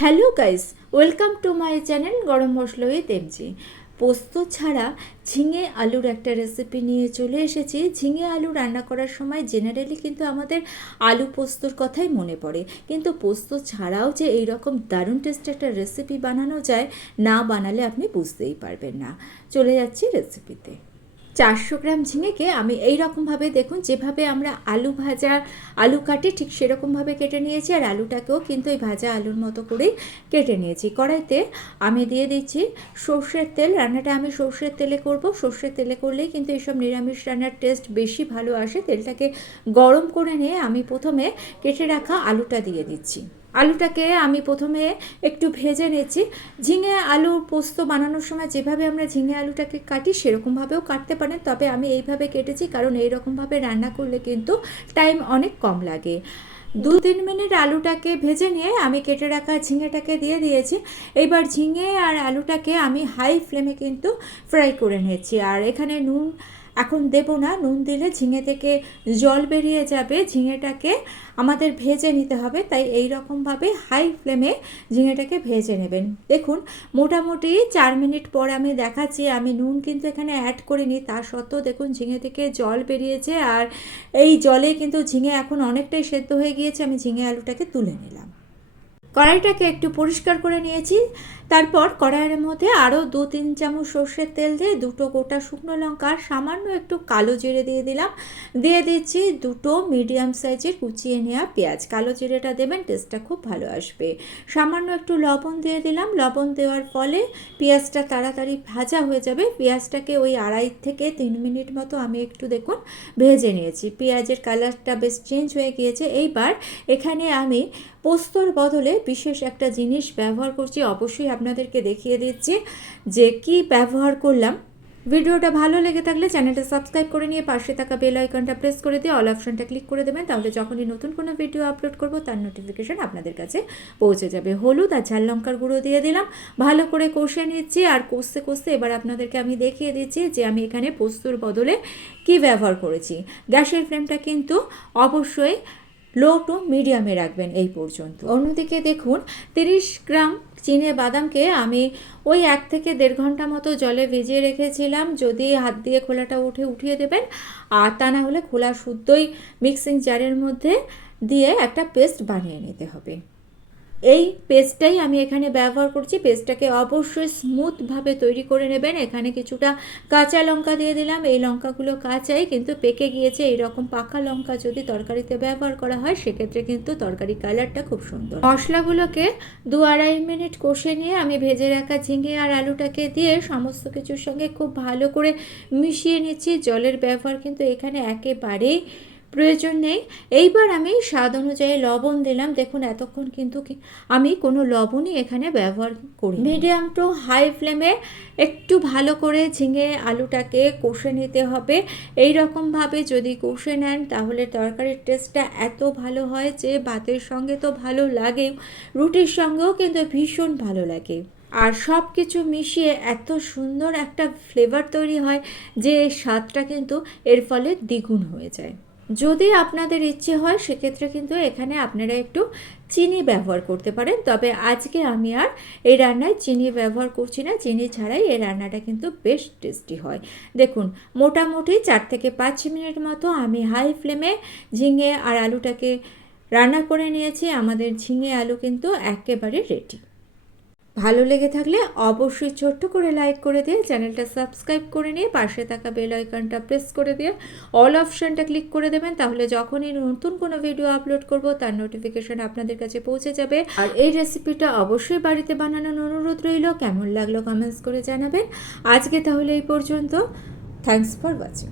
Hello guys, welcome to my channel garam masala with MG পোস্ত ছাড়া ঝিঙে আলুর একটা রেসিপি নিয়ে চলে এসেছি। ঝিঙে আলু রান্না করার সময় জেনারেলি কিন্তু আমাদের আলু পোস্তর কথাই মনে পড়ে। কিন্তু পোস্ত ছাড়াও যে এই রকম দারুণ টেস্ট একটা রেসিপি বানানো যায়, না বানালে আপনি বুঝতেই পারবেন না। চলে যাচ্ছি রেসিপিতে চারশো গ্রাম ঝিঙেকে আমি এই রকমভাবে দেখুন, যেভাবে আমরা আলু ভাজা, আলু কাটি ঠিক সেরকমভাবে কেটে নিয়েছি আর আলুটাকেও কিন্তু এই ভাজা আলুর মতো করেই কেটে নিয়েছি। কড়াইতে আমি দিয়ে দিচ্ছি সর্ষের তেল, রান্নাটা আমি সর্ষের তেলে করব। সর্ষের তেলে করলেই কিন্তু এইসব নিরামিষ রান্নার টেস্ট বেশি ভালো আসে। তেলটাকে গরম করে নিয়ে আমি প্রথমে কেটে রাখা আলুটা দিয়ে দিচ্ছি। আলুটাকে আমি প্রথমে একটু ভেজে নিচ্ছি ঝিঙে আলু পোস্ত বানানোর সময় যেভাবে আমরা ঝিঙে আলুটাকে কাটি সেরকমভাবেও কাটতে পারেন, তবে আমি এইভাবে কেটেছি কারণ এই রকমভাবে রান্না করলে কিন্তু টাইম অনেক কম লাগে। দু তিন মিনিট আলুটাকে ভেজে নিয়ে আমি কেটে রাখা ঝিঙেটাকে দিয়ে দিয়েছি। এইবার ঝিঙে আর আলুটাকে আমি হাই ফ্লেমে কিন্তু ফ্রাই করে নিয়েছি। আর এখানে নুন এখন দেবো না, নুন দিলে ঝিঙে থেকে জল বেরিয়ে যাবে, ঝিঙেটাকে আমাদের ভেজে নিতে হবে, তাই এই রকমভাবে হাই ফ্লেমে ঝিঙেটাকে ভেজে নেবেন। দেখুন, মোটামুটি চার মিনিট পর আমি দেখাচ্ছি, আমি নুন কিন্তু এখানে অ্যাড করিনি, তা সত্ত্বেও দেখুন ঝিঙে থেকে জল বেরিয়েছে, আর এই জলে কিন্তু ঝিঙে এখন অনেকটাই সেদ্ধ হয়ে গিয়েছে, আমি ঝিঙে আলুটাকে তুলে নিলাম। কড়াইটাকে একটু পরিষ্কার করে নিয়েছি। তারপর কড়াইয়ের মধ্যে আরও দু তিন চামচ সর্ষের তেল দিয়ে দুটো গোটা শুকনো লঙ্কা, সামান্য একটু কালো জিরে দিয়ে দিলাম। দিয়ে দিচ্ছি দুটো মিডিয়াম সাইজের কুচিয়ে নেওয়া পেঁয়াজ। কালো জিরেটা দেবেন টেস্টটা খুব ভালো আসবে। সামান্য একটু লবণ দিয়ে দিলাম। লবণ দেওয়ার ফলে পেঁয়াজটা তাড়াতাড়ি ভাজা হয়ে যাবে। পেঁয়াজটাকে ওই আড়াই থেকে তিন মিনিট মতো আমি একটু দেখুন ভেজে নিয়েছি। পেঁয়াজের কালারটা বেশ চেঞ্জ হয়ে গিয়েছে। এইবার এখানে আমি পোস্তর বদলে বিশেষ একটা জিনিস ব্যবহার করছি, অবশ্যই আপনাদেরকে দেখিয়ে দিচ্ছি যে কি ব্যবহার করলাম। ভিডিওটা ভালো লেগে থাকলে চ্যানেলটা সাবস্ক্রাইব করে নিয়ে পাশে থাকা বেল আইকনটা প্রেস করে দিয়ে অল অপশনটা ক্লিক করে দেবেন, তাহলে যখনই নতুন কোনো ভিডিও আপলোড করব, তার নোটিফিকেশন আপনাদের কাছে পৌঁছে যাবে। হলুদ আর ঝাল লঙ্কার গুঁড়ো দিয়ে দিলাম। ভালো করে কষে নিচ্ছি আর কষতে কষতে এবার আপনাদেরকে আমি দেখিয়ে দিচ্ছি যে আমি এখানে পোস্তর বদলে কি ব্যবহার করেছি। গ্যাসের ফ্লেমটা কিন্তু অবশ্যই লো টু মিডিয়ামে রাখবেন এই পর্যন্ত। অন্যদিকে দেখুন, তিরিশ গ্রাম চিনে বাদামকে আমি ওই এক থেকে দেড় ঘণ্টা মতো জলে ভিজিয়ে রেখেছিলাম। যদি হাত দিয়ে খোলাটা উঠে উঠিয়ে দেবেন, আর তা না হলে খোলা শুদ্ধই মিক্সিং জারের মধ্যে দিয়ে একটা পেস্ট বানিয়ে নিতে হবে। এই পেস্টটাই আমি এখানে ব্যবহার করছি। পেস্টটাকে অবশ্যই স্মুথভাবে তৈরি করে নেবেন। এখানে কিছুটা কাঁচা লঙ্কা দিয়ে দিলাম। এই লঙ্কাগুলো কাঁচাই কিন্তু পেকে গিয়েছে। এই রকম পাকা লঙ্কা যদি তরকারিতে ব্যবহার করা হয়, সেক্ষেত্রে কিন্তু তরকারি কালারটা খুব সুন্দর। মশলাগুলোকে দু আড়াই মিনিট কষে নিয়ে আমি ভেজে রাখা ঝিঙে আর আলুটাকে দিয়ে সমস্ত কিছুর সঙ্গে খুব ভালো করে মিশিয়ে নিচ্ছি। জলের ব্যবহার কিন্তু এখানে একেবারেই প্রয়োজন নেই। এইবার আমি স্বাদ অনুযায়ী লবণ দিলাম। দেখুন, এতক্ষণ কিন্তু আমি কোনো লবণই এখানে ব্যবহার করি মিডিয়াম টু হাই ফ্লেমে একটু ভালো করে ঝিঙে আলুটাকে কষে নিতে হবে। এই রকমভাবে যদি কষে নেন, তাহলে তরকারির টেস্টটা এত ভালো হয় যে ভাতের সঙ্গে তো ভালো লাগে রুটির সঙ্গেও কিন্তু ভীষণ ভালো লাগে। আর সব কিছু মিশিয়ে এত সুন্দর একটা ফ্লেভার তৈরি হয় যে স্বাদটা কিন্তু এর ফলে দ্বিগুণ হয়ে যায়। যদি আপনাদের ইচ্ছে হয়, সেক্ষেত্রে কিন্তু এখানে আপনারা একটু চিনি ব্যবহার করতে পারেন। তবে আজকে আমি আর এই রান্নায় চিনি ব্যবহার করছি না। চিনি ছাড়াই এই রান্নাটা কিন্তু বেশ টেস্টি হয়। দেখুন, মোটামুটি চার থেকে পাঁচ মিনিট মতো আমি হাই ফ্লেমে ঝিঙে আর আলুটাকে রান্না করে নিয়েছি। আমাদের ঝিঙে আলু কিন্তু একেবারে রেডি ভালো লেগে থাকলে অবশ্যই ছোট্ট করে লাইক করে দিয়ে চ্যানেলটা সাবস্ক্রাইব করে নিয়ে পাশে থাকা বেল আইকনটা প্রেস করে দিয়ে অল অপশানটা ক্লিক করে দেবেন, তাহলে যখনই নতুন কোনো ভিডিও আপলোড করব, তার নোটিফিকেশন আপনাদের কাছে পৌঁছে যাবে। আর এই রেসিপিটা অবশ্যই বাড়িতে বানানোর অনুরোধ রইল, কেমন লাগল কমেন্টস করে জানাবেন। আজকে তাহলে এই পর্যন্ত। Thanks for watching